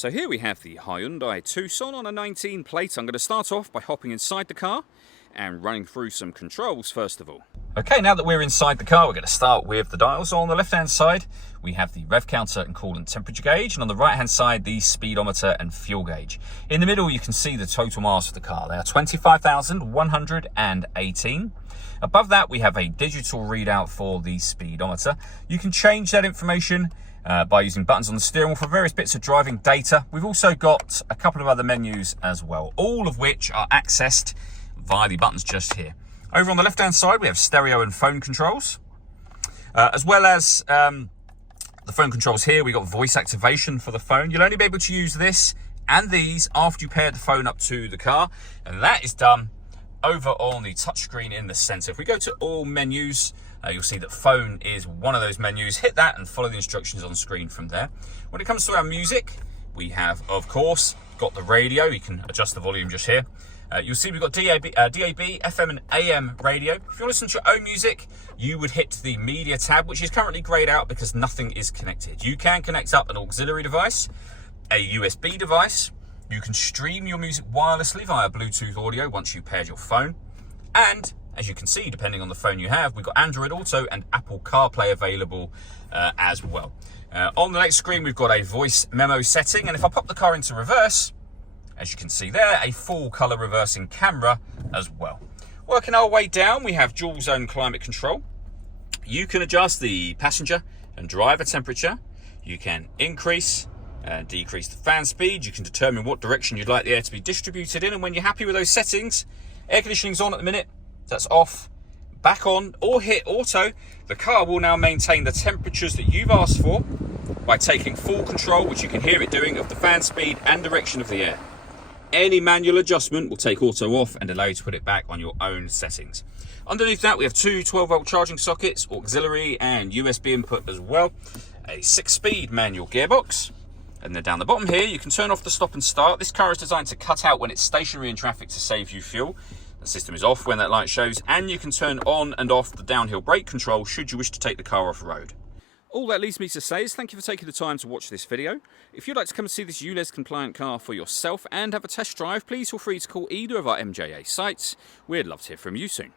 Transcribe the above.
So here we have the Hyundai Tucson on a 19 plate. I'm going to start off by hopping inside the car and running through some controls first of all. Okay, now that we're inside the car, we're going to start with the dials. So on the left hand side, we have the rev counter and coolant temperature gauge, and on the right hand side, the speedometer and fuel gauge. In the middle, you can see the total miles of the car. They are 25,118. Above that, we have a digital readout for the speedometer. You can change that information by using buttons on the steering wheel for various bits of driving data. We've also got a couple of other menus as well, all of which are accessed via the buttons just here. Over on the left hand side, we have stereo and phone controls, as well as the phone controls here. We've got voice activation for the phone. You'll only be able to use this and these after you pair the phone up to the car, and that is done over on the touchscreen in the center. If we go to all menus, you'll see that phone is one of those menus. Hit that and follow the instructions on screen from there. When it comes to our music, we have, of course, got the radio. You can adjust the volume just here. You'll see we've got DAB, FM and AM radio. If you want to listen to your own music, you would hit the media tab, which is currently grayed out because nothing is connected. You can connect up an auxiliary device, a USB device. You can stream your music wirelessly via Bluetooth audio once you've paired your phone. And as you can see, depending on the phone you have, we've got Android Auto and Apple CarPlay available as well. On the next screen, we've got a voice memo setting. And if I pop the car into reverse, as you can see there, a full color reversing camera as well. Working our way down, we have dual zone climate control. You can adjust the passenger and driver temperature. You can increase and decrease the fan speed. You can determine what direction you'd like the air to be distributed in. And when you're happy with those settings, air conditioning's on at the minute, that's off, back on, or hit auto. The car will now maintain the temperatures that you've asked for by taking full control, which you can hear it doing, of the fan speed and direction of the air. Any manual adjustment will take auto off and allow you to put it back on your own settings. Underneath that, we have two 12-volt charging sockets, auxiliary and USB input as well, a 6-speed manual gearbox, and then down the bottom here, you can turn off the stop and start. This car is designed to cut out when it's stationary in traffic to save you fuel. The system is off when that light shows, and you can turn on and off the downhill brake control should you wish to take the car off-road. All that leaves me to say is thank you for taking the time to watch this video. If you'd like to come and see this ULEZ compliant car for yourself and have a test drive, please feel free to call either of our MJA sites. We'd love to hear from you soon.